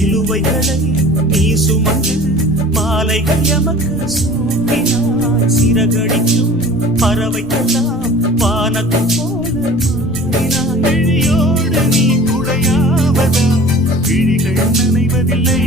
சிலுவைகளை நீ சுமந்து மாலைகள் எமக்கு சூட்டினாய். சிறகடிக்கும் பறவைக்கெல்லாம் வானத்தை போல மாறினாய். விழியோடு நீ குடையாவதா, விழிகள் நனைவதில்லை.